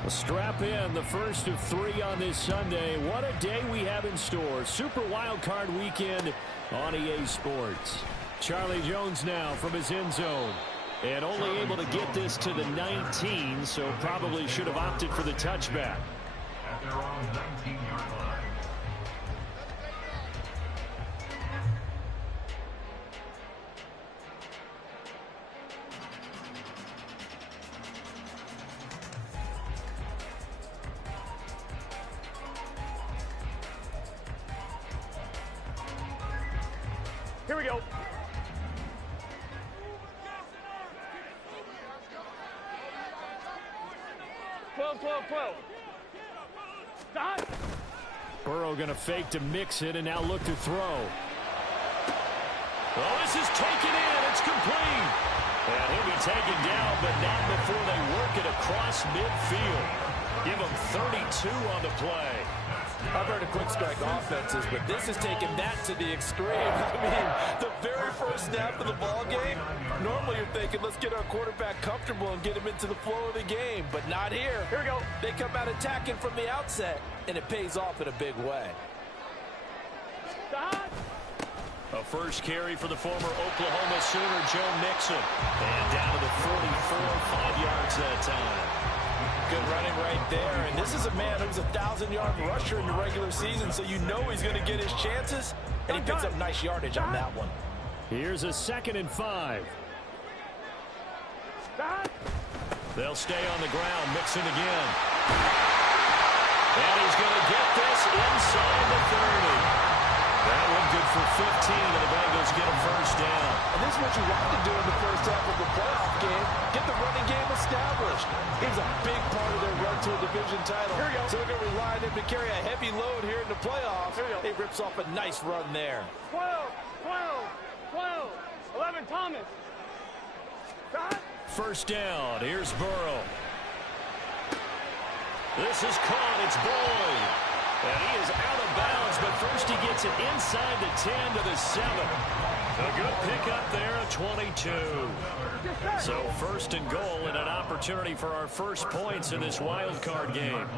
Well, strap in, the first of 3 on this Sunday. What a day we have in store. Super Wild Card Weekend on EA Sports. Charlie Jones now from his end zone. And only able to get this to the 19, so probably should have opted for the touchback. At their own 19-yard line. Here we go. Burrow going to fake to mix it and now look to throw. Well, this is taken in. It's complete. And he'll be taken down, but not before they work it across midfield. Give him 32 on the play. I've heard of quick strike offenses, but this is taking that to the extreme. I mean, the very first snap of the ball game, normally you're thinking, let's get our quarterback comfortable and get him into the flow of the game, but not here. Here we go. They come out attacking from the outset, and it pays off in a big way. A first carry for the former Oklahoma Sooner, Joe Mixon. And down to the 44, 5 yards that time. Good running right there, and this is a man who's a 1,000-yard rusher in the regular season, so you know he's going to get his chances, and he picks up nice yardage on that one. Here's a 2nd and 5. They'll stay on the ground. Mixon again. And he's going to get this inside the 30. That one good for 15, and the Bengals get a first down. And this is what you want to do in the first half of the playoff game. Get the running game established. He was a big part of their run to a division title. So they're going to rely on him to carry a heavy load here in the playoffs. He rips off a nice run there. 11, Thomas. First down. Here's Burrow. This is caught. It's Boyd. And he is out of bounds, but first he gets it inside the 10 to the 7. A good pickup there at 22. So first and goal and an opportunity for our first points in this wild card game.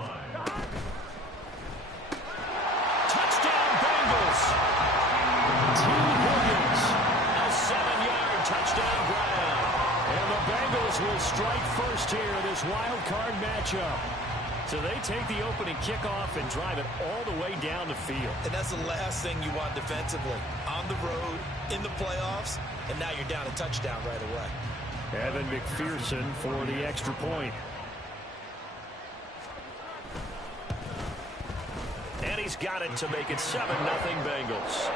Touchdown Bengals. T. Higgins, a 7-yard touchdown grab. And the Bengals will strike first here in this wild card matchup. So they take the opening kickoff and drive it all the way down the field. And that's the last thing you want defensively. On the road, in the playoffs, and now you're down a touchdown right away. Evan McPherson for the extra point. And he's got it to make it 7-0 Bengals.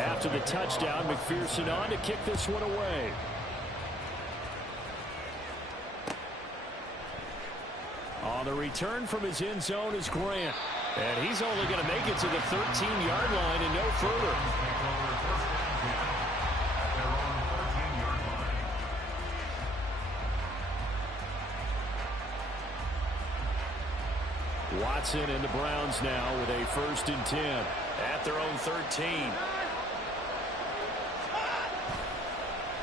After the touchdown, McPherson on to kick this one away. On the return from his end zone is Grant. And he's only going to make it to the 13-yard line and no further. Watson and the Browns now with a 1st and 10 at their own 13.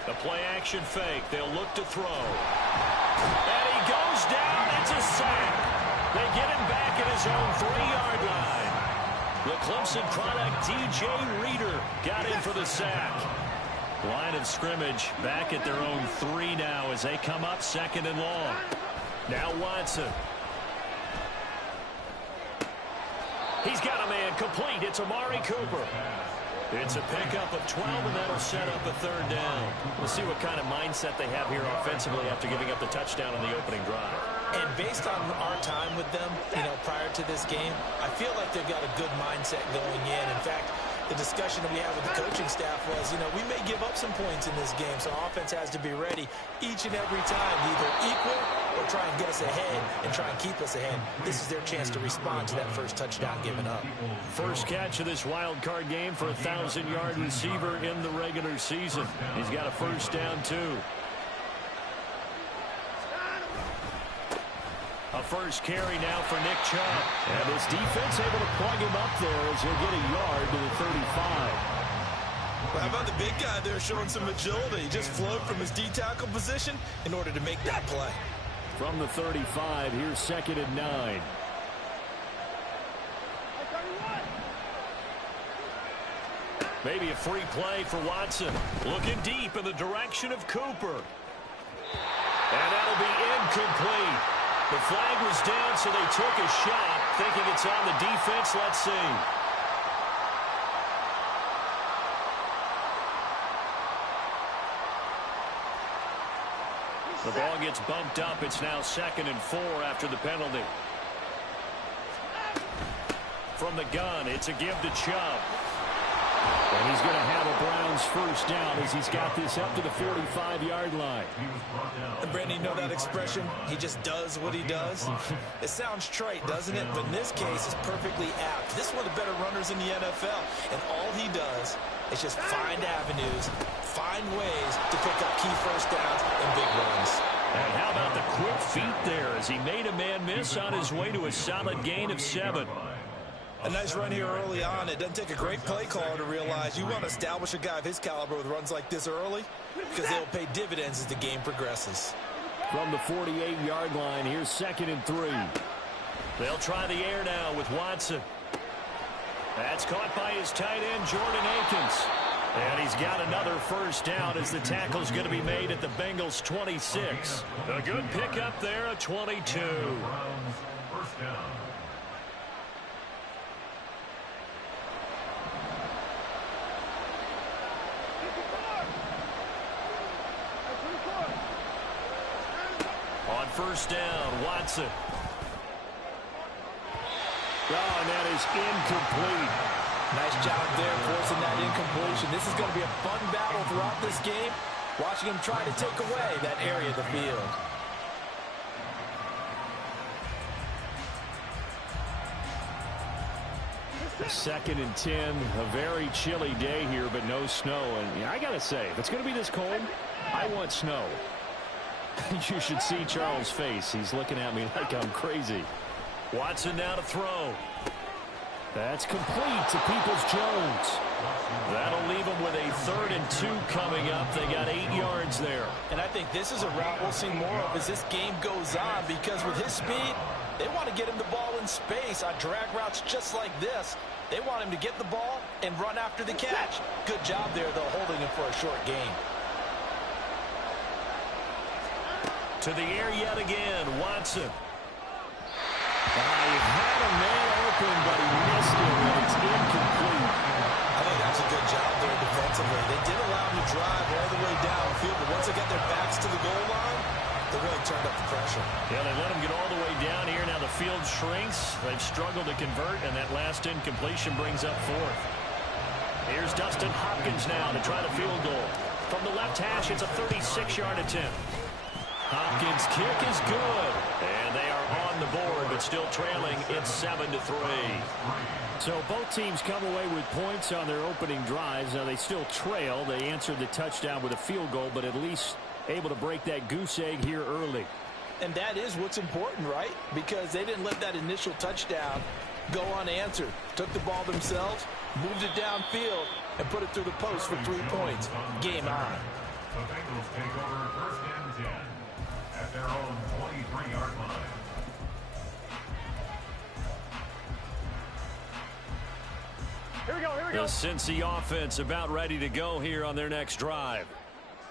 The play action fake. They'll look to throw. And he goes down. It's a sack. They get him back at his own 3-yard line. The Clemson product, DJ Reader, got in for the sack. Line of scrimmage back at their own 3 now as they come up 2nd and long. Now Watson. He's got a man complete. It's Amari Cooper. It's a pickup of 12, and that'll set up a 3rd down. We'll see what kind of mindset they have here offensively after giving up the touchdown on the opening drive. And based on our time with them, prior to this game, I feel like they've got a good mindset going in. In fact, the discussion that we had with the coaching staff was, we may give up some points in this game, so offense has to be ready each and every time to either equal or try and get us ahead and try and keep us ahead. This is their chance to respond to that first touchdown given up. First catch of this wild card game for a 1,000-yard receiver in the regular season. He's got a first down, too. A first carry now for Nick Chubb. And this defense able to plug him up there as he'll get a yard to the 35. Well, how about the big guy there showing some agility? He just flowed from his D-tackle position in order to make that play. From the 35, here's 2nd and 9. Maybe a free play for Watson. Looking deep in the direction of Cooper. And that'll be incomplete. The flag was down, so they took a shot, thinking it's on the defense. Let's see. The ball gets bumped up. It's now 2nd and 4 after the penalty. From the gun, it's a give to Chubb. And he's going to have a Browns first down as he's got this up to the 45-yard line. And Brandon, you know that expression? He just does what he does. It sounds trite, doesn't it? But in this case, it's perfectly apt. This is one of the better runners in the NFL. And all he does is just find avenues, find ways to pick up key first downs and big runs. And how about the quick feet there as he made a man miss on his way to a solid gain of 7. A nice run here early on. It doesn't take a great play caller to realize you want to establish a guy of his caliber with runs like this early because they'll pay dividends as the game progresses. From the 48-yard line, here's 2nd and 3. They'll try the air now with Watson. That's caught by his tight end, Jordan Akins. And he's got another first down as the tackle's going to be made at the Bengals' 26. A good pickup there, a 22. First down. On first down, Watson. Oh, and that is incomplete. Nice job there forcing that incompletion. This is going to be a fun battle throughout this game. Watching him try to take away that area of the field. Second and 10, a very chilly day here, but no snow. And I got to say, if it's going to be this cold, I want snow. You should see Charles' face. He's looking at me like I'm crazy. Watson now to throw. That's complete to Peoples-Jones. That'll leave them with a 3rd and 2 coming up. They got 8 yards there. And I think this is a route we'll see more of as this game goes on because with his speed, they want to get him the ball in space on drag routes just like this. They want him to get the ball and run after the catch. Good job there, though, holding him for a short gain. To the air yet again, Watson. He had a man open, but he missed it, and it's incomplete. I think that's a good job there defensively. They did allow him to drive all the way downfield, but once they got their backs to the goal line, they really turned up the pressure. Yeah, they let him get all the way down here. Now the field shrinks. They've struggled to convert, and that last incompletion brings up 4th. Here's Dustin Hopkins now to try the field goal. From the left hash, it's a 36-yard attempt. Hopkins' kick is good, and they are on the board, but still trailing. It's 7-3. So both teams come away with points on their opening drives. Now they still trail. They answered the touchdown with a field goal, but at least able to break that goose egg here early. And that is what's important, right? Because they didn't let that initial touchdown go unanswered. Took the ball themselves, moved it downfield, and put it through the post for 3 points. Game on. The Bengals take over 1st and 10 at their own 23-yard line. Here we go, here we The go. Cincy offense about ready to go here on their next drive.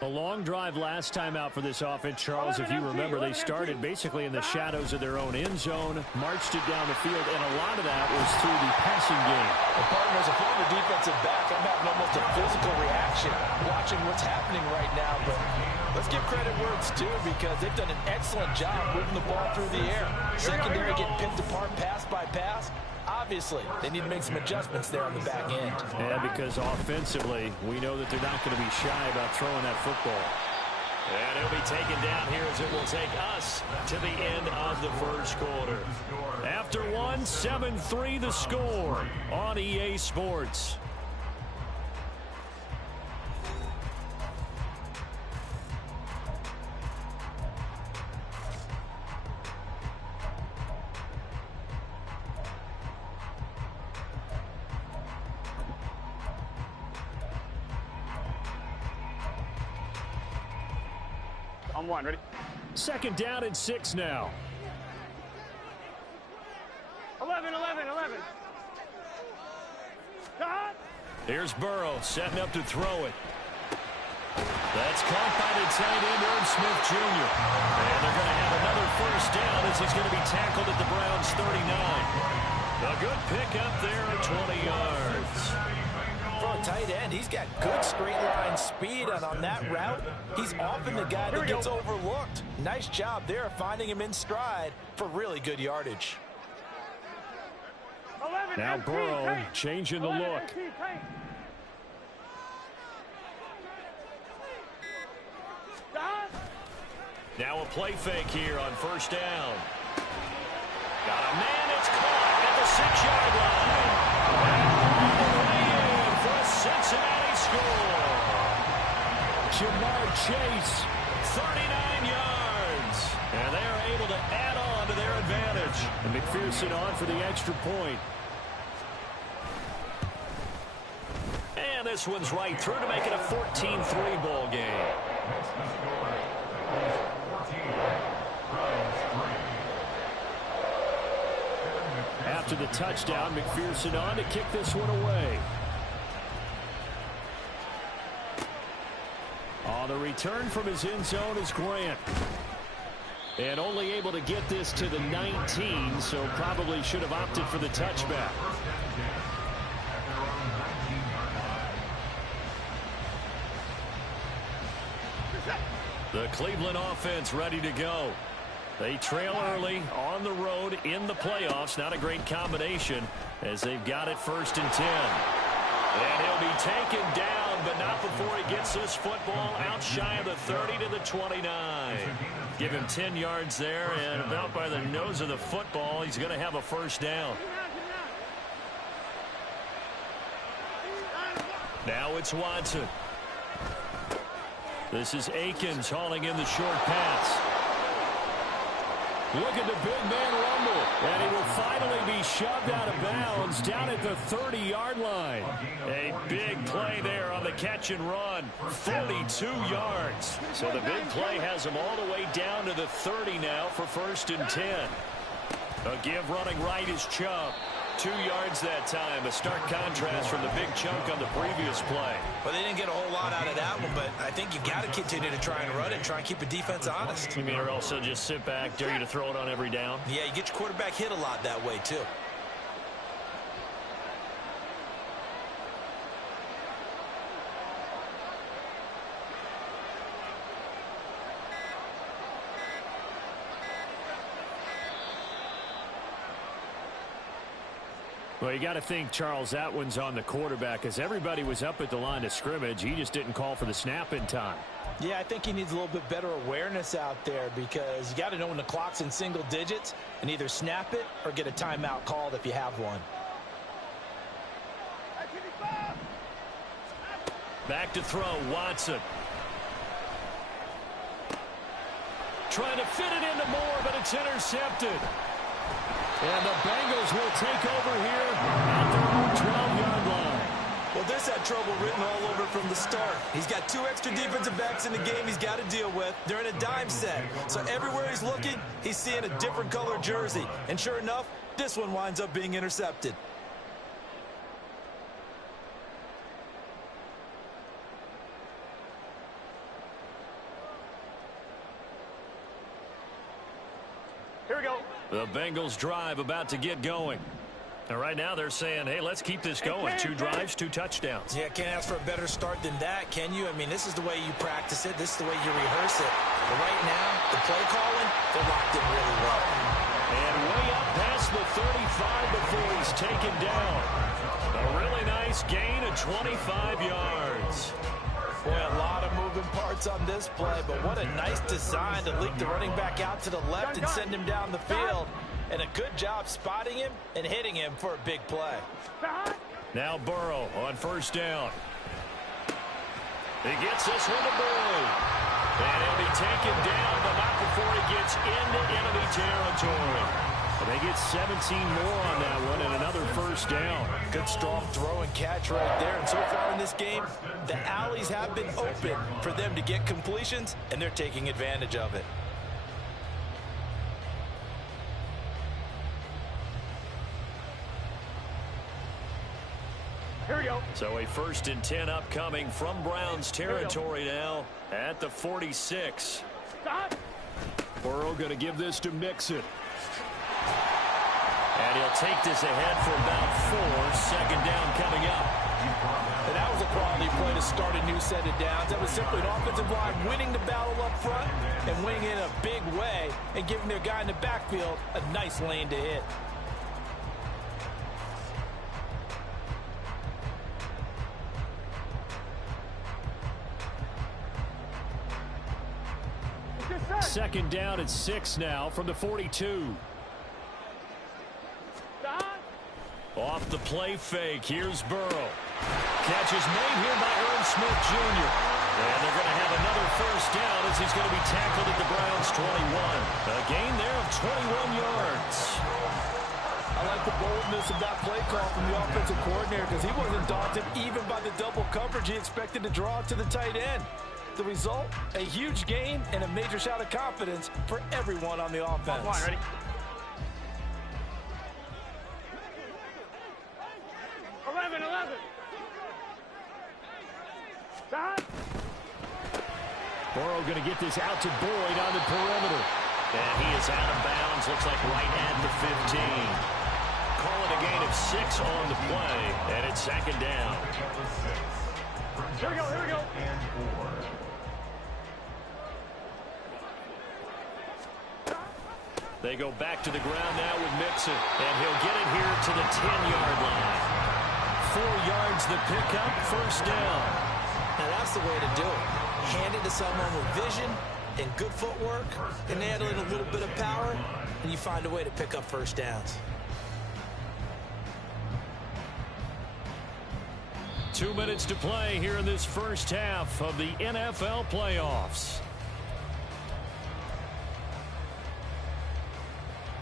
A long drive last time out for this offense, Charles. If you remember, they started basically in the shadows of their own end zone, marched it down the field, and a lot of that was through the passing game. Well, partner, as a former defensive back, I'm having almost a physical reaction watching what's happening right now. But let's give credit where it's due because they've done an excellent job moving the ball through the air. Secondary getting picked apart pass by pass. Obviously, they need to make some adjustments there on the back end. Yeah, because offensively, we know that they're not going to be shy about throwing that football. And it'll be taken down here as it will take us to the end of the first quarter. After 7-3 the score on EA Sports. On one, ready? Second down and 6 now. 11. Stop. Here's Burrow setting up to throw it. That's caught by the tight end, Irv Smith Jr. And they're going to have another first down as he's going to be tackled at the Browns' 39. A good pickup there at 20 yards. For a tight end, he's got good straight line speed, and on that route, he's often the guy that gets overlooked. Nice job there finding him in stride for really good yardage. Now Burrow changing the look. Now a play fake here on first down. Got a man that's caught at the 6-yard line. And all the way in for a Cincinnati score. Jamar Chase, 39 yards. And they are able to add on to their advantage. And McPherson on for the extra point. And this one's right through to make it a 14-3 ball game. After the touchdown, McPherson on to kick this one away. On the return from his end zone is Grant. And only able to get this to the 19, so probably should have opted for the touchback. The Cleveland offense ready to go. They trail early on the road in the playoffs. Not a great combination as they've got it 1st and 10. And he'll be taken down, but not before he gets this football out shy of the 30 to the 29. Give him 10 yards there, and about by the nose of the football, he's going to have a first down. Now it's Watson. This is Akins hauling in the short pass. Look at the big man rumble. And he will finally be shoved out of bounds down at the 30-yard line. A big play there on the catch and run. 42 yards. So the big play has him all the way down to the 30 now for 1st and 10. A give running right is Chubb. 2 yards that time. A stark contrast from the big chunk on the previous play. Well, they didn't get a whole lot out of that one, but I think you got to continue to try and run it and try and keep the defense honest. You mean, or also just sit back, dare you to throw it on every down? Yeah, you get your quarterback hit a lot that way, too. Well, you got to think, Charles, that one's on the quarterback as everybody was up at the line of scrimmage. He just didn't call for the snap in time. Yeah, I think he needs a little bit better awareness out there because you got to know when the clock's in single digits and either snap it or get a timeout called if you have one. Back to throw, Watson. Trying to fit it into Moore, but it's intercepted. And the Bengals will take over here at their own 12-yard line. Well, this had trouble written all over from the start. He's got 2 extra defensive backs in the game he's got to deal with. They're in a dime set. So everywhere he's looking, he's seeing a different color jersey. And sure enough, this one winds up being intercepted. Here we go. The Bengals drive about to get going. And right now they're saying, hey, let's keep this going. 2 drives, 2 touchdowns. Yeah, can't ask for a better start than that, can you? I mean, this is the way you practice it. This is the way you rehearse it. But right now, the play calling, they're locked in really well. And way up past the 35 before he's taken down. A really nice gain of 25 yards. Boy, a lot of moving parts on this play, but what a nice design to leak the running back out to the left and send him down the field. And a good job spotting him and hitting him for a big play. Now Burrow on first down. He gets this one to Burrow. And he'll be taken down, but not before he gets into enemy territory. They get 17 more on that one and another first down. Good strong throw and catch right there. And so far in this game, the alleys have been open for them to get completions, and they're taking advantage of it. Here we go. So a 1st and 10 upcoming from Browns territory now at the 46. Stop. Burrow going to give this to Mixon. And he'll take this ahead for about 4. 2nd down coming up. And that was a quality play to start a new set of downs. That was simply an offensive line winning the battle up front and winning in a big way and giving their guy in the backfield a nice lane to hit. Second down at 6 now from the 42. Stop. Off the play fake. Here's Burrow. Catch is made here by Irv Smith Jr. And they're going to have another first down as he's going to be tackled at the Browns' 21. A gain there of 21 yards. I like the boldness of that play call from the offensive coordinator because he wasn't daunted even by the double coverage he expected to draw to the tight end. The result, a huge gain and a major shot of confidence for everyone on the offense. Line, ready? Eleven. Stop. Burrow going to get this out to Boyd on the perimeter. And he is out of bounds, looks like right at the 15. Call it a gain of 6 on the play, and it's 2nd down. Here we go. They go back to the ground now with Mixon, and he'll get it here to the 10-yard line. 4 yards the pickup, first down. Now that's the way to do it. Hand it to someone with vision and good footwork, and add in a little bit of power, and you find a way to pick up first downs. 2 minutes to play here in this first half of the NFL playoffs.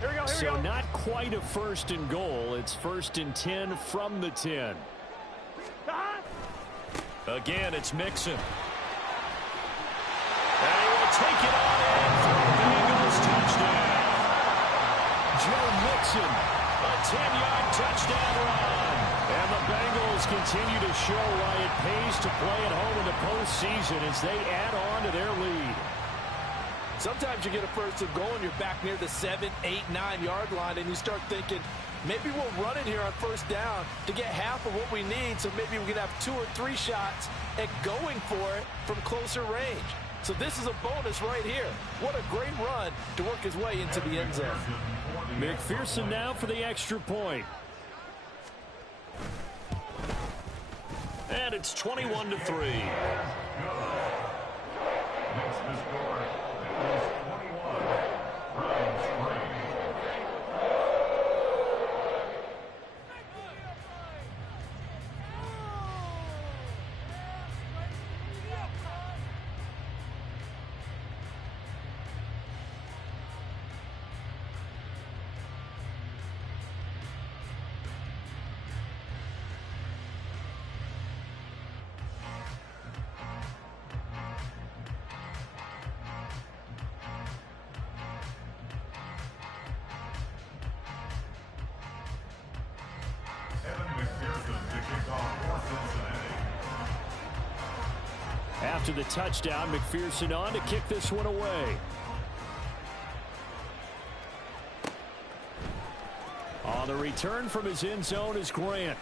Here we go. So not quite a 1st and goal. It's 1st and 10 from the 10. Stop. Again, it's Mixon. And he will take it on in for a Bengals touchdown. Joe Mixon, a 10-yard touchdown run. And the Bengals continue to show why it pays to play at home in the postseason as they add on to their lead. Sometimes you get a 1st and goal and you're back near the 7, 8, 9-yard line, and you start thinking, maybe we'll run it here on 1st down to get half of what we need, so maybe we can have 2 or 3 shots at going for it from closer range. So this is a bonus right here. What a great run to work his way into the end zone. McPherson now for the extra point. And it's 21-3. After the touchdown, McPherson on to kick this one away. On the return from his end zone is Grant.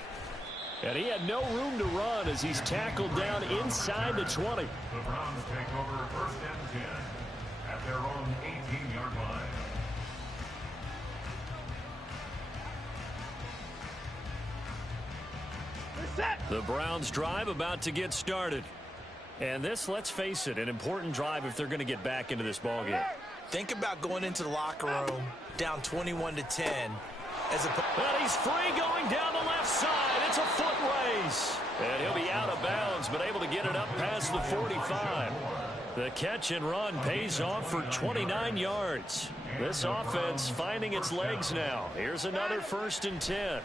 And he had no room to run as he's tackled down inside the 20. The Browns take over 1st and 10 at their own 18-yard line. The Browns drive about to get started. And this, let's face it, an important drive if they're going to get back into this ballgame. Think about going into the locker room down 21-10. And he's free going down the left side. It's a foot race. And he'll be out of bounds, but able to get it up past the 45. The catch and run pays off for 29 yards. This offense finding its legs now. Here's another 1st and 10.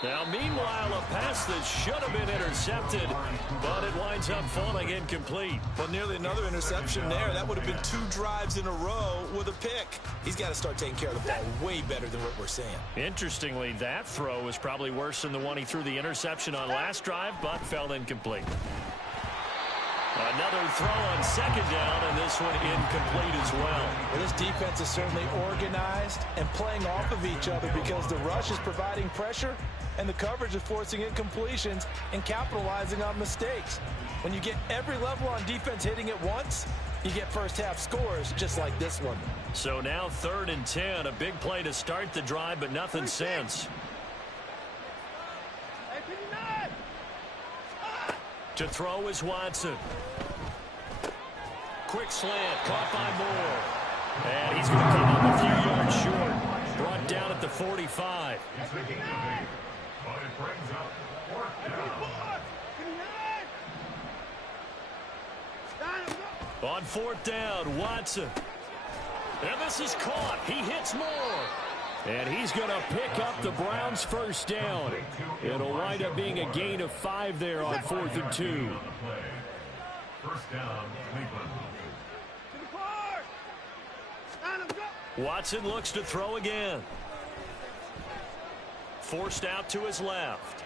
Now, meanwhile, a pass that should have been intercepted, but it winds up falling incomplete. Well, nearly another interception there. That would have been 2 drives in a row with a pick. He's got to start taking care of the ball way better than what we're seeing. Interestingly, that throw was probably worse than the one he threw the interception on last drive, but fell incomplete. Another throw on 2nd down, and this one incomplete as well. Well, this defense is certainly organized and playing off of each other because the rush is providing pressure and the coverage is forcing incompletions and capitalizing on mistakes. When you get every level on defense hitting at once, you get first-half scores just like this one. So now 3rd and 10, a big play to start the drive, but nothing since. To throw is Watson. Quick slant, caught by Moore. And he's going to come up a few yards short. Brought down at the 45. But it brings up 4th down. On 4th down, Watson. And this is caught. He hits Moore. And he's going to pick up the Browns' 1st down. It'll wind up being a gain of 5 there on 4th and 2. 1st down, Cleveland. Watson looks to throw again. Forced out to his left.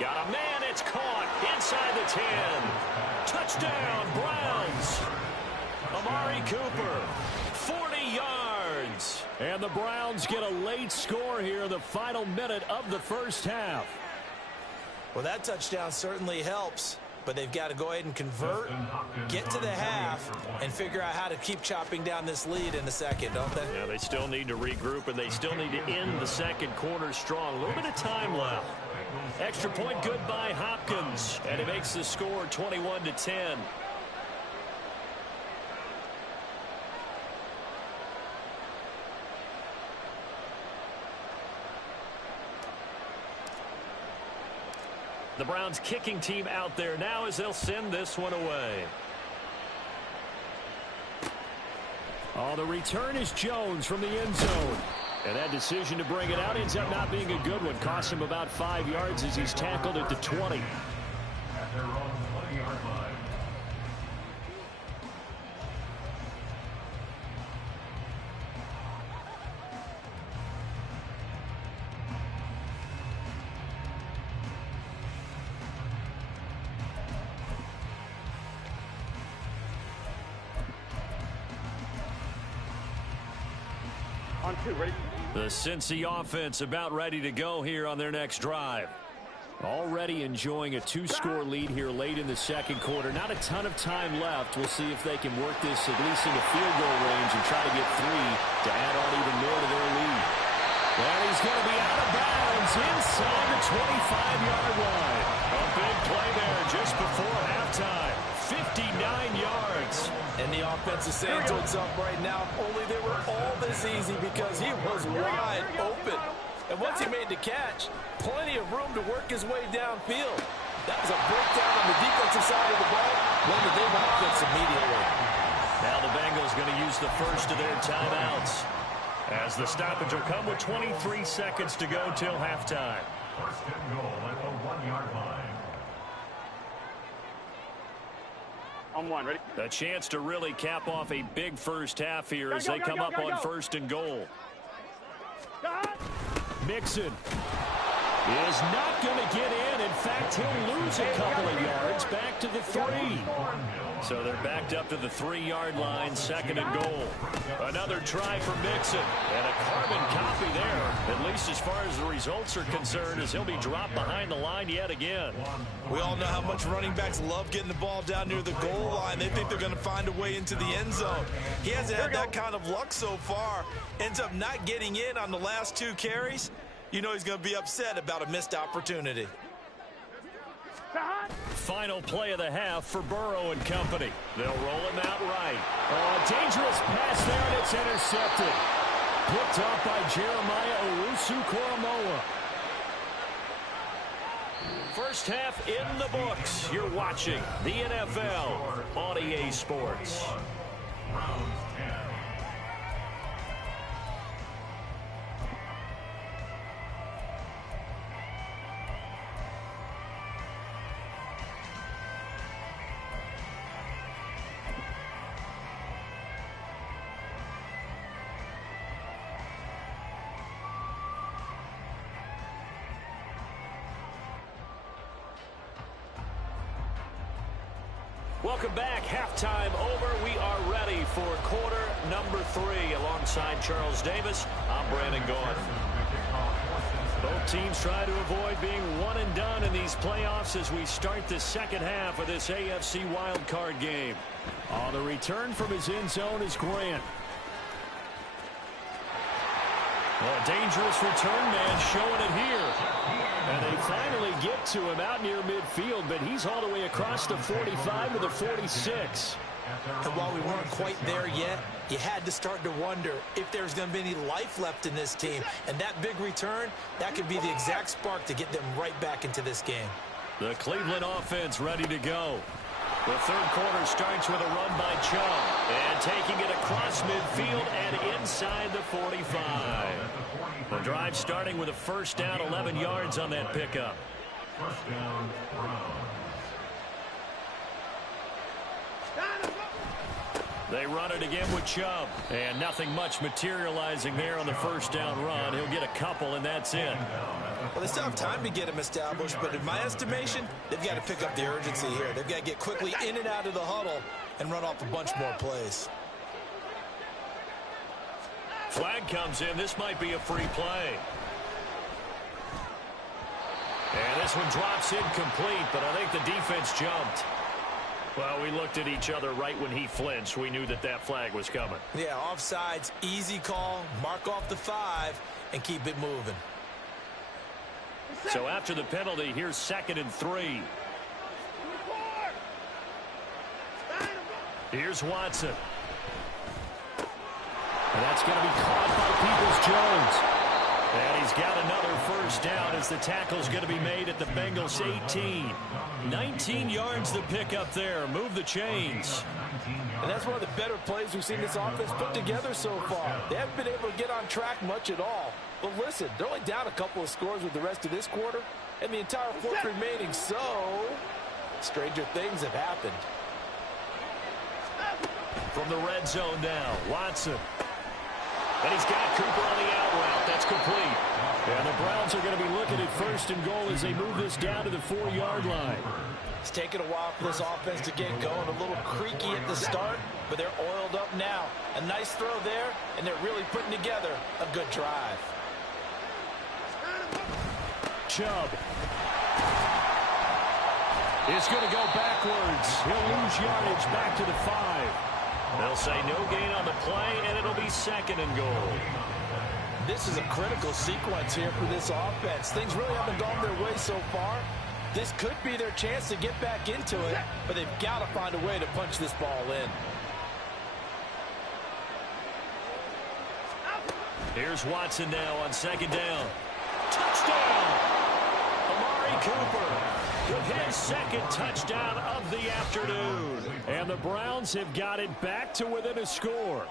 Got a man, it's caught inside the 10. Touchdown, Browns. Amari Cooper, 40 yards. And the Browns get a late score here in the final minute of the 1st half. Well, that touchdown certainly helps, but they've got to go ahead and convert, get to the half, and figure out how to keep chopping down this lead in the 2nd, don't they? Yeah, they still need to regroup, and they still need to end the 2nd quarter strong. A little bit of time left. Extra point good by Hopkins, and it makes the score 21-10. The Browns kicking team out there now as they'll send this one away. Oh, the return is Jones from the end zone. And that decision to bring it out ends up not being a good one. Costs him about 5 yards as he's tackled at the 20. At their own 20-yard line. On 2, ready? The Cincy offense about ready to go here on their next drive. Already enjoying a 2-score lead here late in the 2nd quarter. Not a ton of time left. We'll see if they can work this at least into field goal range and try to get 3 to add on even more to their lead. And he's going to be out of bounds inside the 25-yard line. A big play there just before halftime. 59 yards. And the offense is saying to itself right now, only they were all this easy because he was wide open. And once he made the catch, plenty of room to work his way downfield. That was a breakdown on the defensive side of the ball. One that they want to fix immediately. Now the Bengals going to use the first of their timeouts, as the stoppage will come with 23 seconds to go till halftime. 1st and goal at the 1-yard line. On 1, ready? A chance to really cap off a big first half here as they come up on 1st and goal. Mixon is not going to get in. In fact, he'll lose a couple of yards back to the 3. So they're backed up to the 3-yard line, 2nd and goal. Another try for Mixon, and a carbon copy there, at least as far as the results are concerned, as he'll be dropped behind the line yet again. We all know how much running backs love getting the ball down near the goal line. They think they're going to find a way into the end zone. He hasn't had that kind of luck so far. Ends up not getting in on the last 2 carries. You know he's going to be upset about a missed opportunity. Final play of the half for Burrow and company. They'll roll him out right. Oh, a dangerous pass there, and it's intercepted. Picked up by Jeremiah Owusu-Koramoah. First half in the books. You're watching the NFL on EA Sports. Round 10. Welcome back. Halftime over. We are ready for quarter number 3. Alongside Charles Davis, I'm Brandon Gaudin. Both teams try to avoid being one and done in these playoffs as we start the second half of this AFC wildcard game. On the return from his end zone is Grant. Well, a dangerous return man showing it here. And they finally get to him out near midfield, but he's all the way across the 45 to the 46. And while we weren't quite there yet, you had to start to wonder if there's going to be any life left in this team. And that big return, that could be the exact spark to get them right back into this game. The Cleveland offense ready to go. The third quarter starts with a run by Chubb. And taking it across midfield and inside the 45. The drive starting with a first down, 11 yards on that pickup. First down, Browns. They run it again with Chubb. And nothing much materializing there on the first down run. He'll get a couple, and that's it. Well, they still have time to get him established, but in my estimation, they've got to pick up the urgency here. They've got to get quickly in and out of the huddle and run off a bunch more plays. Flag comes in. This might be a free play. And this one drops incomplete, but I think the defense jumped. Well, we looked at each other right when he flinched. We knew that that flag was coming. Yeah, offsides, easy call, mark off the 5, and keep it moving. So after the penalty, here's 2nd and 3. Here's Watson. And that's going to be caught by Peoples-Jones. And he's got another first down as the tackle's going to be made at the Bengals 18. 19 yards to pick up there. Move the chains. And that's one of the better plays we've seen this offense put together so far. They haven't been able to get on track much at all. But listen, they're only down a couple of scores with the rest of this quarter, and the entire fourth remaining, so stranger things have happened. From the red zone now, Watson. And he's got Cooper on the out route. That's complete. And the Browns are going to be looking at 1st and goal as they move this down to the 4-yard line. It's taken a while for this offense to get going. A little creaky at the start, but they're oiled up now. A nice throw there, and they're really putting together a good drive. Chubb is going to go backwards. He'll lose yardage back to the 5. They'll say no gain on the play, and it'll be 2nd and goal. This is a critical sequence here for this offense. Things really haven't gone their way so far. This could be their chance to get back into it, but they've got to find a way to punch this ball in. Here's Watson now on 2nd down. Touchdown! Amari Cooper with his 2nd touchdown of the afternoon. And the Browns have got it back to within a score.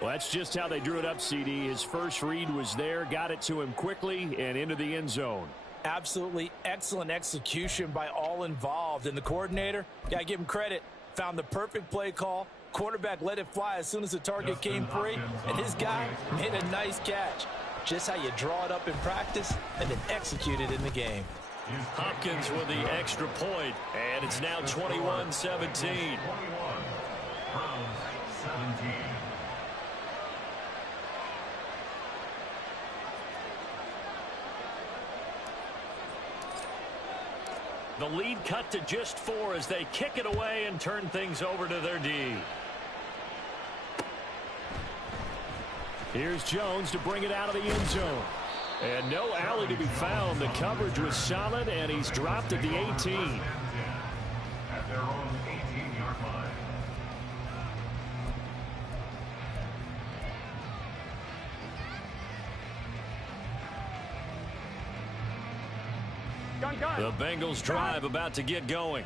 Well, that's just how they drew it up, CD. His first read was there, got it to him quickly and into the end zone. Absolutely excellent execution by all involved. And the coordinator, got to give him credit, found the perfect play call. Quarterback let it fly as soon as the target came free, and his guy made a nice catch. Just how you draw it up in practice and then execute it in the game. Hopkins with the extra point, and it's now 21-17. The lead cut to just 4 as they kick it away and turn things over to their D. Here's Jones to bring it out of the end zone. And no alley to be found. The coverage was solid, and he's dropped at the 18. At their own 18-yard line. The Bengals drive about to get going.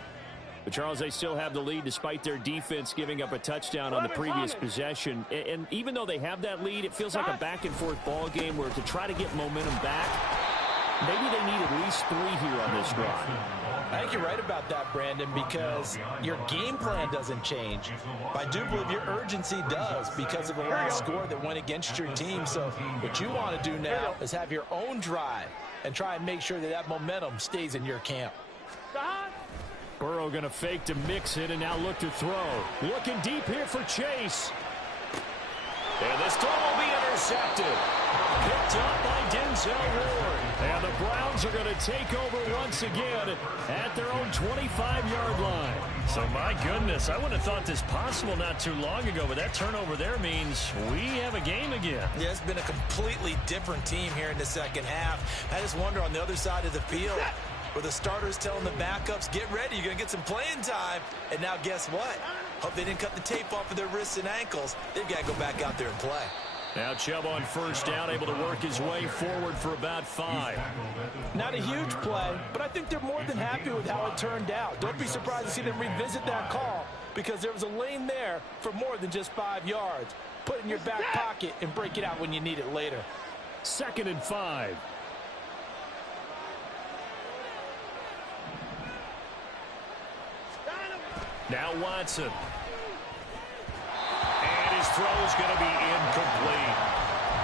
But, Charles, they still have the lead despite their defense giving up a touchdown on the previous possession. And even though they have that lead, it feels like a back-and-forth ball game where to try to get momentum back, maybe they need at least 3 here on this drive. I think you're right about that, Brandon, because your game plan doesn't change. I do believe your urgency does because of the last score that went against your team. So what you want to do now is have your own drive and try and make sure that that momentum stays in your camp. Burrow going to fake to mix it and now look to throw. Looking deep here for Chase. And this throw will be intercepted. Picked up by Denzel Ward. And the Browns are going to take over once again at their own 25-yard line. So, my goodness, I wouldn't have thought this possible not too long ago, but that turnover there means we have a game again. Yeah, it's been a completely different team here in the second half. I just wonder on the other side of the field, where the starters telling the backups, get ready, you're going to get some playing time. And now guess what? Hope they didn't cut the tape off of their wrists and ankles. They've got to go back out there and play. Now Chubb on first down, able to work his way forward for about 5. Not a huge play, but I think they're more than happy with how it turned out. Don't be surprised to see them revisit that call because there was a lane there for more than just 5 yards. Put it in your back pocket and break it out when you need it later. 2nd and 5. Now Watson. And his throw is going to be incomplete.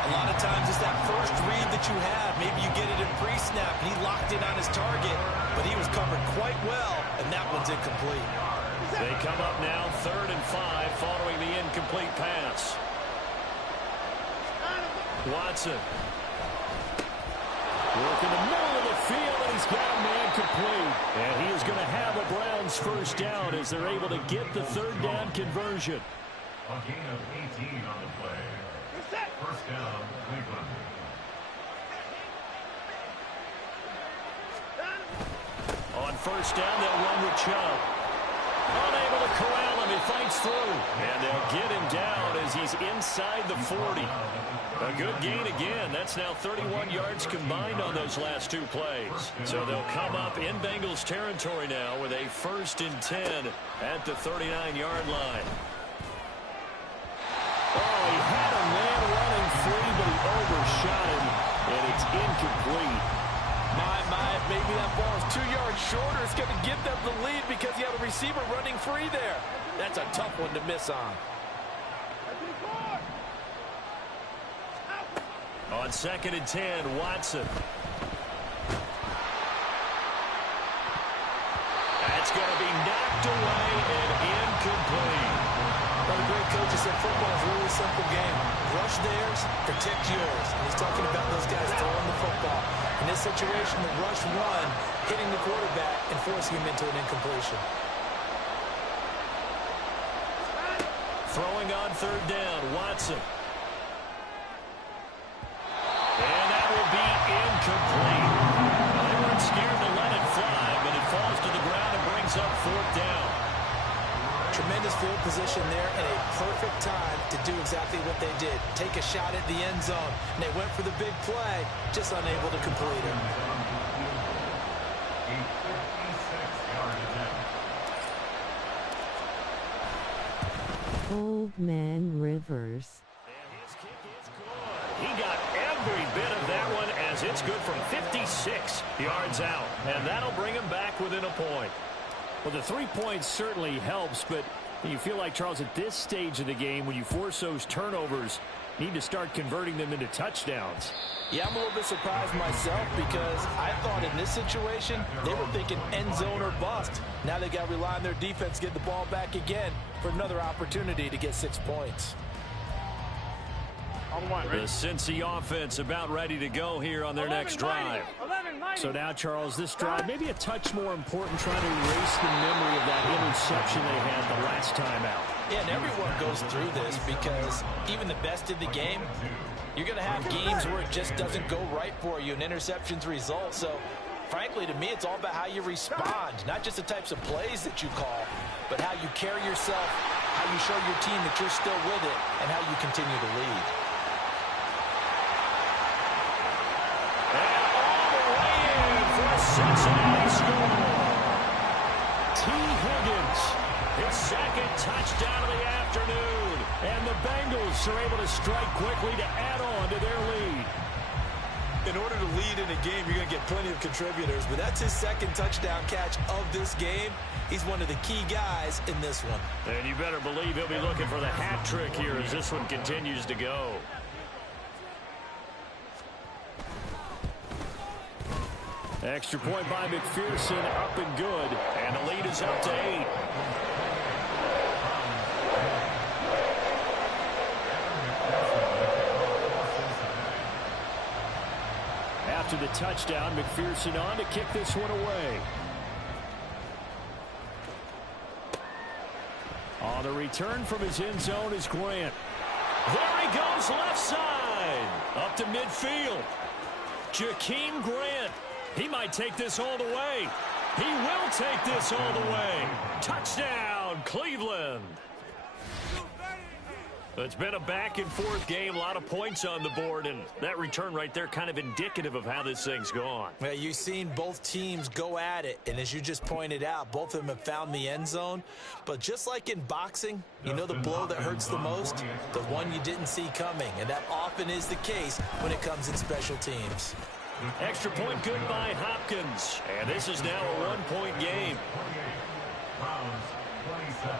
A lot of times it's that first read that you have. Maybe you get it in pre-snap, and he locked in on his target, but he was covered quite well, and that one's incomplete. They come up now 3rd and 5 following the incomplete pass. Watson. Working the middle of the field, and he's got a man complete. And he is going to have a Browns first down as they're able to get the 3rd down conversion. A gain of 18 on the play. First down, Cleveland. On first down, they'll run with Chubb. Unable to corral him, he fights through. And they'll get him down as he's inside the 40. A good gain again. That's now 31 yards combined on those last 2 plays. So they'll come up in Bengals territory now with a 1st and 10 at the 39-yard line. Oh, he had a man running free, but he overshot him, and it's incomplete. Maybe that ball is 2 yards shorter. It's going to give them the lead because you have a receiver running free there. That's a tough one to miss on. On 2nd and 10, Watson. That's going to be knocked away and incomplete. One of the great coaches said football is a really simple game. Rush theirs, protect yours. And he's talking about those guys throwing the football. In this situation, the rush one, hitting the quarterback and forcing him into an incompletion. Throwing on 3rd down, Watson. And that will be incomplete. They weren't scared to let it fly, but it falls to the ground and brings up 4th down. Tremendous field position there and a perfect time to do exactly what they did. Take a shot at the end zone. And they went for the big play, just unable to complete it. Old Man Rivers. And his kick is good. He got every bit of that one as it's good from 56 yards out. And that'll bring him back within a point. Well, the 3 points certainly helps, but you feel like, Charles, at this stage of the game, when you force those turnovers, you need to start converting them into touchdowns. Yeah, I'm a little bit surprised myself because I thought in this situation, they were thinking end zone or bust. Now they got to rely on their defense to get the ball back again for another opportunity to get 6 points. The Cincy offense about ready to go here on their next drive. So now, Charles, this drive maybe a touch more important, trying to erase the memory of that interception they had the last time out. Yeah, and everyone goes through this because even the best in the game, you're going to have games where it just doesn't go right for you and interceptions result. So, frankly, to me, it's all about how you respond, not just the types of plays that you call, but how you carry yourself, how you show your team that you're still with it, and how you continue to lead. Cincinnati score. T. Higgins, his second touchdown of the afternoon. And the Bengals are able to strike quickly to add on to their lead. In order to lead in a game, you're going to get plenty of contributors, but that's his second touchdown catch of this game. He's one of the key guys in this one. And you better believe he'll be looking for the hat trick here as this one continues to go. Extra point by McPherson, up and good. And the lead is up to 8. After the touchdown, McPherson on to kick this one away. On the return from his end zone is Grant. There he goes, left side. Up to midfield. Jakeem Grant. He might take this all the way. He will take this all the way. Touchdown, Cleveland. It's been a back-and-forth game, a lot of points on the board, and that return right there kind of indicative of how this thing's gone. Well, you've seen both teams go at it, and as you just pointed out, both of them have found the end zone. But just like in boxing, you know the blow that hurts the most? The one you didn't see coming, and that often is the case when it comes in special teams. Extra point good by Hopkins, and this is now a one-point game. Browns 27.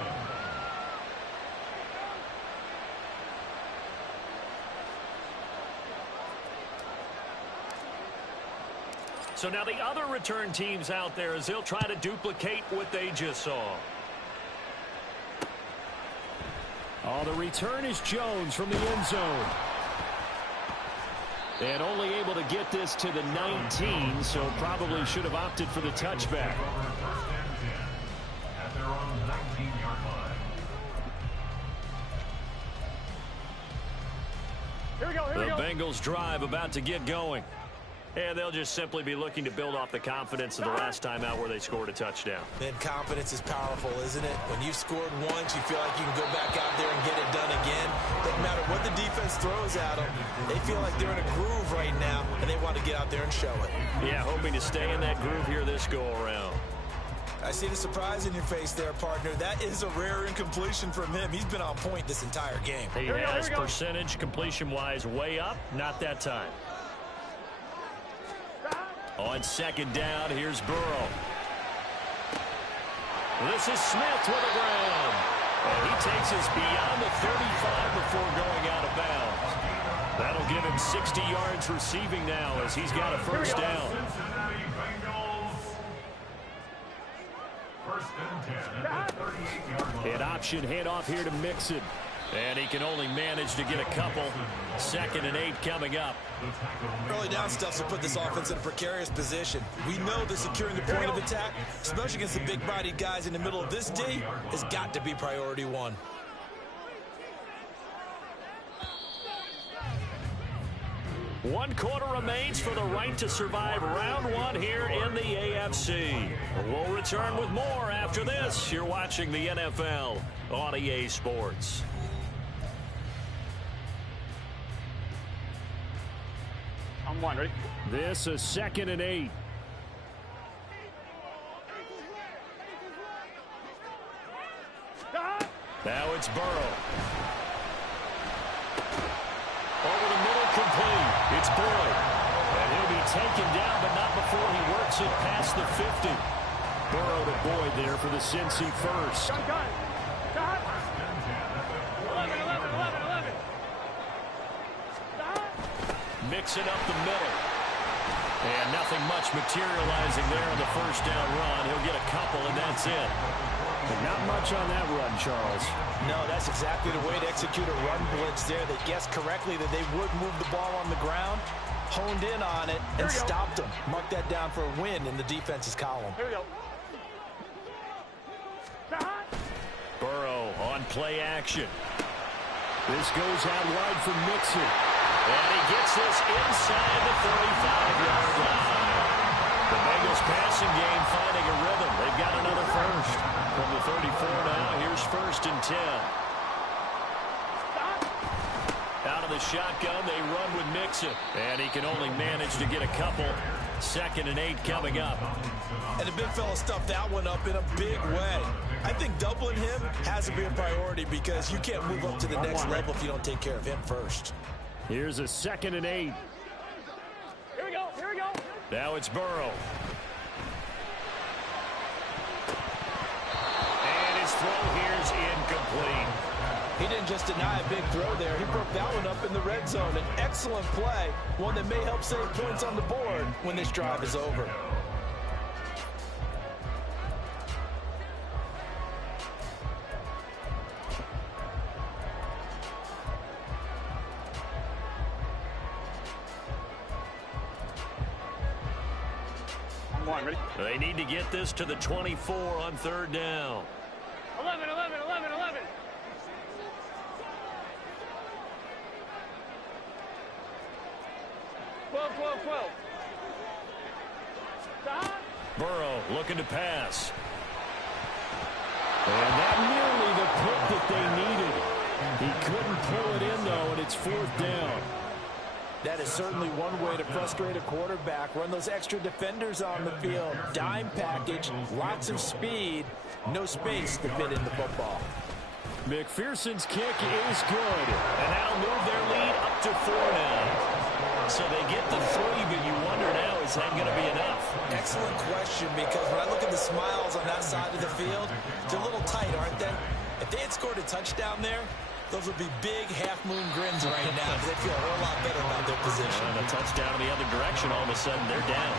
So now the other return teams out there as they'll try to duplicate what they just saw. Oh, the return is Jones from the end zone. And only able to get this to the 19, so probably should have opted for the touchback. At their own 19-yard line. Here we go, here we The go. Bengals drive about to get going. And they'll just simply be looking to build off the confidence of the last time out where they scored a touchdown. And confidence is powerful, isn't it? When you've scored once, you feel like you can go back out there and get it done again. Doesn't matter what the defense throws at them. They feel like they're in a groove right now, and they want to get out there and show it. Yeah, hoping to stay in that groove here this go-around. I see the surprise in your face there, partner. That is a rare incompletion from him. He's been on point this entire game. He Here we go, has here we go. percentage completion-wise way up. Not that time. On second down, here's Burrow. This is Smith with a ground. And he takes us beyond the 35 before going out of bounds. That'll give him 60 yards receiving now as he's got a first down. Cincinnati Bengals. First and 10 at the 38-yard line. An option handoff here to Mixon. And he can only manage to get a couple. 2nd and 8 coming up. Early down stuffs will put this offense in a precarious position. We know that securing the point of attack, especially against the big-bodied guys in the middle of this D, has got to be priority one. One quarter remains for the right to survive round one here in the AFC. We'll return with more after this. You're watching the NFL on EA Sports. On one, ready? This is 2nd and 8. Now it's Burrow. Over the middle, complete. It's Boyd. And he'll be taken down, but not before he works it past the 50. Burrow to Boyd there for the Cincy first. Gun. 11. Mixing up the middle. And nothing much materializing there on the first down run. He'll get a couple, and that's it. But not much on that run, Charles. No, that's exactly the way to execute a run blitz there. They guessed correctly that they would move the ball on the ground, honed in on it, and stopped them. Mark that down for a win in the defense's column. Here we go. Burrow on play action. This goes out wide for Mixon. And he gets this inside the 35-yard line. The Bengals passing game finding a rhythm. They've got another first. From the 34 now, here's 1st and 10. Out of the shotgun, they run with Mixon. And he can only manage to get a couple. 2nd and 8 coming up. And the big fella stuffed that one up in a big way. I think doubling him has to be a priority because you can't move up to the next level if you don't take care of him first. Here's a 2nd and 8. Here we go. Here we go. Now it's Burrow. And his throw here's incomplete. He didn't just deny a big throw there. He broke that one up in the red zone. An excellent play, one that may help save points on the board when this drive is over. I'm one. Ready? They need to get this to the 24 on 3rd down. 11, 11, 11, 11. Stop. Burrow looking to pass. And that nearly the pick that they needed. He couldn't pull it in, though, and it's 4th down. That is certainly one way to frustrate a quarterback. Run those extra defenders on the field. Dime package, lots of speed, no space to fit in the football. McPherson's kick is good. And that'll move their lead up to 4 now. So they get the 3, but you wonder now, is that going to be enough? Excellent question, because when I look at the smiles on that side of the field, they're a little tight, aren't they? If they had scored a touchdown there, those would be big half-moon grins right now because they feel a whole lot better about their position. And a touchdown in the other direction, all of a sudden they're down.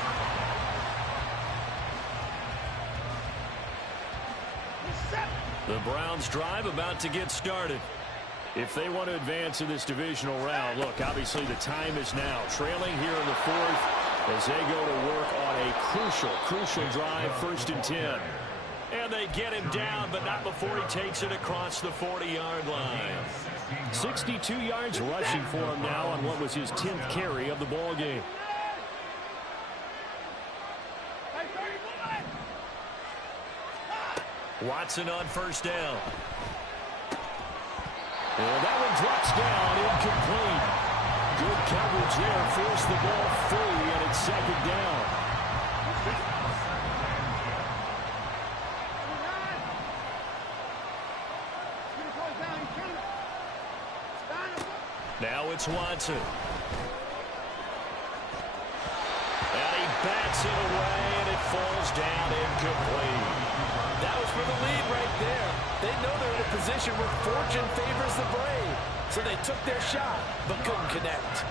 The Browns drive about to get started. If they want to advance in this divisional round, look, obviously the time is now. Trailing here in the 4th as they go to work on a crucial drive, 1st and 10. And they get him down, but not before he takes it across the 40-yard line. 62 yards rushing for him now on what was his 10th carry of the ball game. Watson on 1st down. And that one drops down, incomplete. Good coverage there, forced the ball free, and it's 2nd down. Now it's Watson. And he bats it away, and it falls down incomplete. That was for the lead right there. They know they're in a position where fortune favors the brave. So they took their shot, but couldn't connect.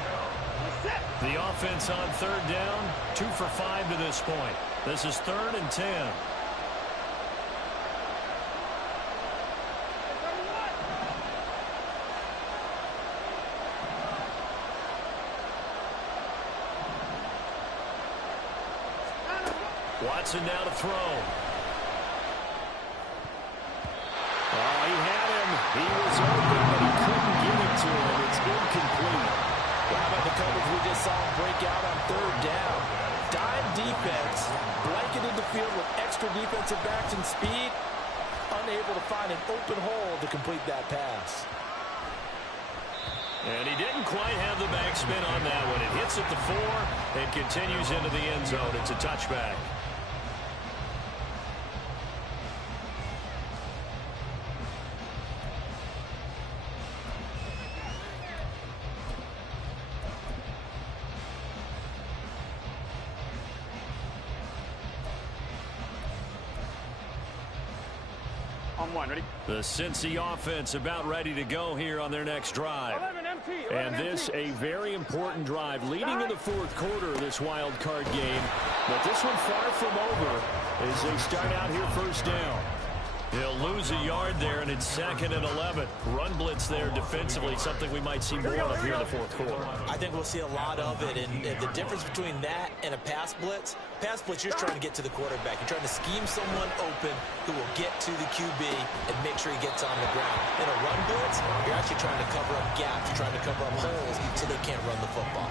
The offense on 3rd down, 2 for 5 to this point. This is 3rd and 10. Watson now to throw. Oh, he had him. He was open, but he couldn't get it to him. It's incomplete. Well, how about the coverage we just saw him break out on 3rd down? Dime defense, blanketed the field with extra defensive backs and speed, unable to find an open hole to complete that pass. And he didn't quite have the backspin on that one. It hits at the 4 and continues into the end zone. It's a touchback. On 1. Ready? The Cincy offense about ready to go here on their next drive. 11 MT. 11 And this a very important drive leading in the 4th quarter of this wild card game. But this one far from over as they start out here 1st down. He'll lose a yard there, and it's 2nd and 11. Run blitz there defensively, something we might see more of here in the 4th quarter. I think we'll see a lot of it, and the difference between that and a pass blitz, you're just trying to get to the quarterback. You're trying to scheme someone open who will get to the QB and make sure he gets on the ground. In a run blitz, you're actually trying to cover up gaps. You're trying to cover up holes so they can't run the football.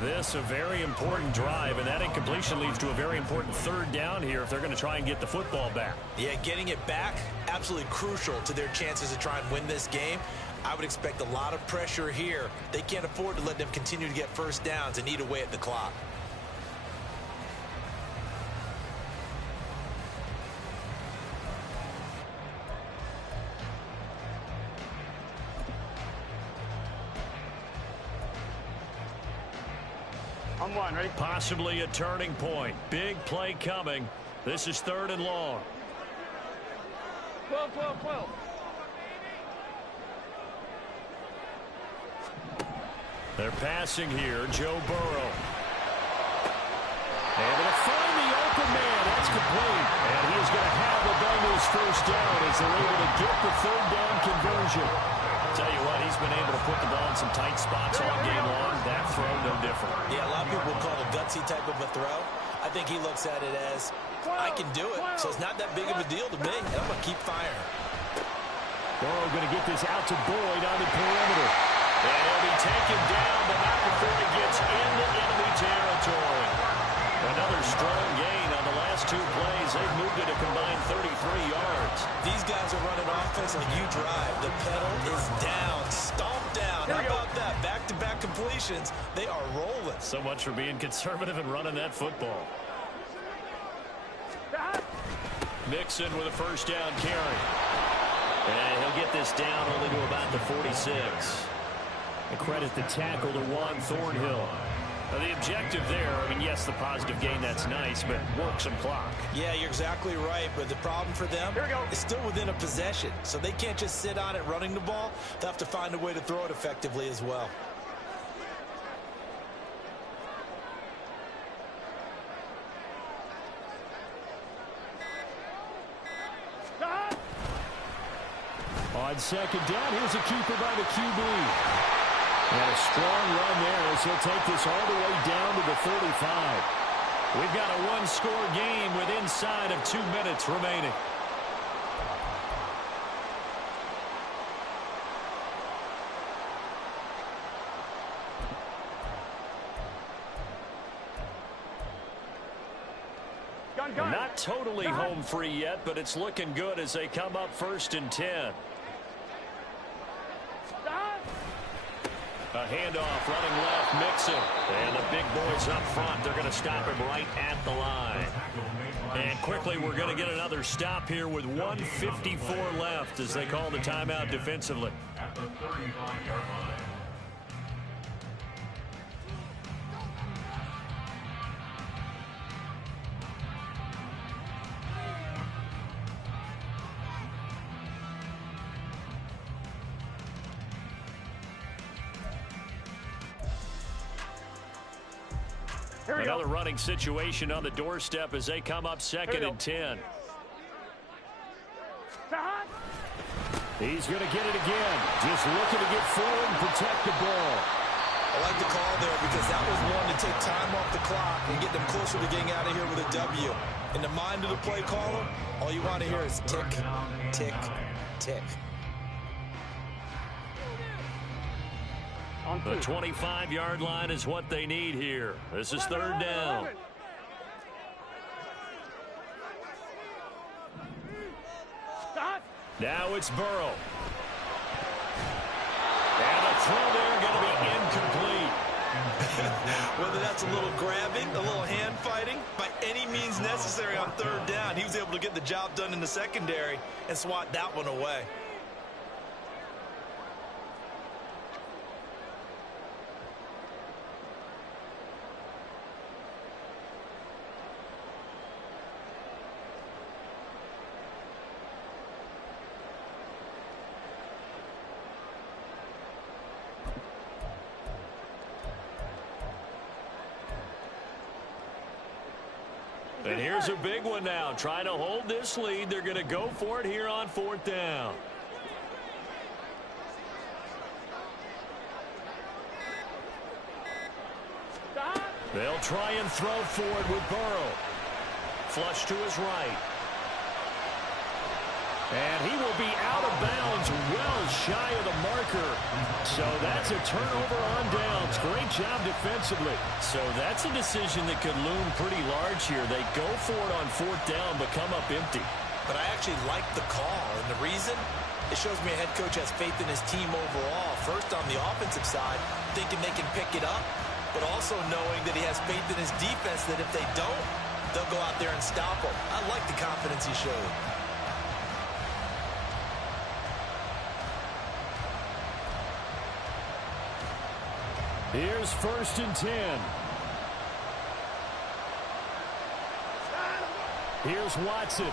This a very important drive, and that incompletion leads to a very important 3rd down here if they're going to try and get the football back. Yeah, getting it back, absolutely crucial to their chances to try and win this game. I would expect a lot of pressure here. They can't afford to let them continue to get 1st downs and eat away at the clock. On one, ready? Possibly a turning point. Big play coming. This is 3rd and long. 12, 12, 12. They're passing here. Joe Burrow. Able to find the open man. That's complete. And he's going to have the Bengals first down as they're able to get the 3rd down conversion. Tell you what, he's been able to put the ball in some tight spots all game long. That throw, no different. Yeah, a lot of people call it a gutsy type of a throw. I think he looks at it as, I can do it, so it's not that big of a deal to me, and I'm going to keep firing. Burrow going to get this out to Boyd on the perimeter. And he'll be taken down, but not before he gets into enemy territory. Another strong gain on the last 2 plays. They've moved it a combined 33 yards. These guys are running offense like you drive. The pedal is down, stomped down. How about that? Back-to-back completions. They are rolling. So much for being conservative and running that football. Mixon with a first down carry. And he'll get this down only to about the 46. And credit the tackle to Juan Thornhill. The objective there, I mean, yes, the positive gain, that's nice, but work some clock. Yeah, you're exactly right, but the problem for them is still within a possession, so they can't just sit on it running the ball. They'll have to find a way to throw it effectively as well. On 2nd down, here's a keeper by the QB. And a strong run there as he'll take this all the way down to the 35. We've got a 1-score game with inside of 2 minutes remaining. Not totally home free yet, but it's looking good as they come up 1st and 10. A handoff running left, Mixon. And the big boys up front, they're going to stop him right at the line. And quickly, we're going to get another stop here with 1:54 left as they call the timeout defensively. At the 35-yard line. Another running situation on the doorstep as they come up 2nd and 10. He's going to get it again. Just looking to get forward and protect the ball. I like the call there because that was one to take time off the clock and get them closer to getting out of here with a W. In the mind of the play caller, all you want to hear is tick, tick, tick. The 25-yard line is what they need here. This is 3rd down. Now it's Burrow. And the throw there going to be incomplete. Whether that's a little grabbing, a little hand fighting, by any means necessary on 3rd down, he was able to get the job done in the secondary and swat that one away. And here's a big one now. Trying to hold this lead. They're going to go for it here on 4th down. They'll try and throw forward with Burrow. Flush to his right. And he will be out of bounds well shy of the marker. So that's a turnover on downs. Great job defensively. So that's a decision that could loom pretty large here. They go for it on 4th down but come up empty. But I actually like the call. And the reason? It shows me a head coach has faith in his team overall. First on the offensive side, thinking they can pick it up. But also knowing that he has faith in his defense that if they don't, they'll go out there and stop them. I like the confidence he showed. Here's 1st and 10. Here's Watson.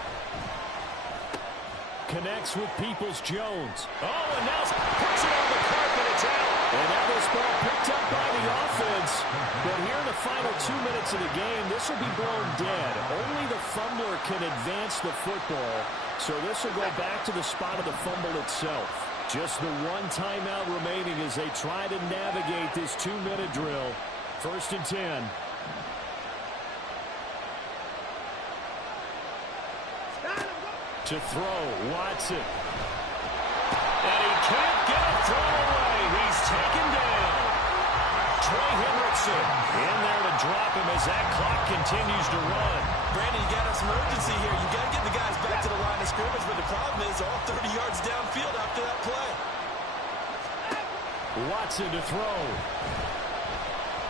Connects with Peoples-Jones. Oh, and now puts it on the carpet. It's out. And now this ball picked up by the offense. But here in the final 2 minutes of the game, this will be blown dead. Only the fumbler can advance the football. So this will go back to the spot of the fumble itself. Just the one timeout remaining as they try to navigate this 2-minute drill. 1st and 10. To throw, Watson. And he can't get a throw away. He's taken down. Trey Hendrickson in there to drop him as that clock continues to run. Brandon, you got some urgency here. You got to get the guys back to the line of scrimmage, but the problem is all 30 yards downfield after that play. Watson to throw.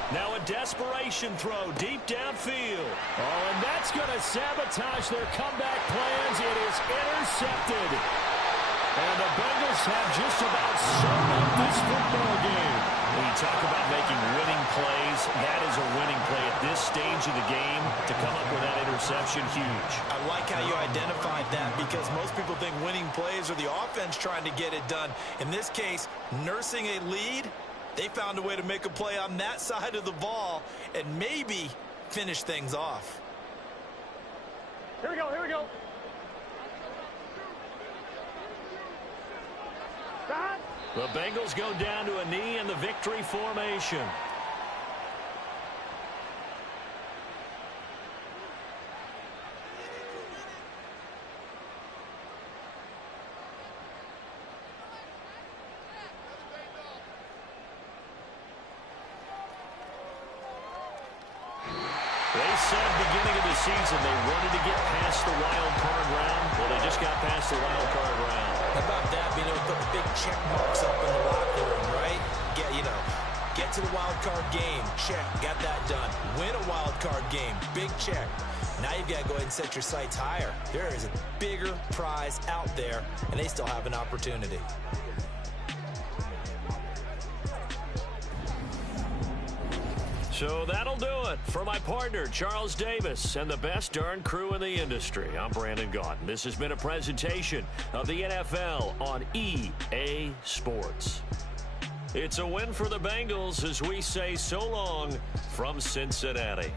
Now a desperation throw deep downfield. Oh, and that's going to sabotage their comeback plans. It is intercepted. And the Bengals have just about summed up this football game. When you talk about making winning plays, that is a winning play at this stage of the game. To come up with that interception, huge. I like how you identified that because most people think winning plays are the offense trying to get it done. In this case, nursing a lead, they found a way to make a play on that side of the ball and maybe finish things off. Here we go, here we go. Stop. The Bengals go down to a knee in the victory formation. They said beginning of the season they wanted to get past the wild card round. Well, they just got past the wild card round. How about that? Being able to put the big check marks up in the locker room, right? Get to the wild card game. Check. Got that done. Win a wild card game. Big check. Now you've got to go ahead and set your sights higher. There is a bigger prize out there, and they still have an opportunity. So that'll do it for my partner, Charles Davis, and the best darn crew in the industry. I'm Brandon Gaudin. This has been a presentation of the NFL on EA Sports. It's a win for the Bengals as we say so long from Cincinnati.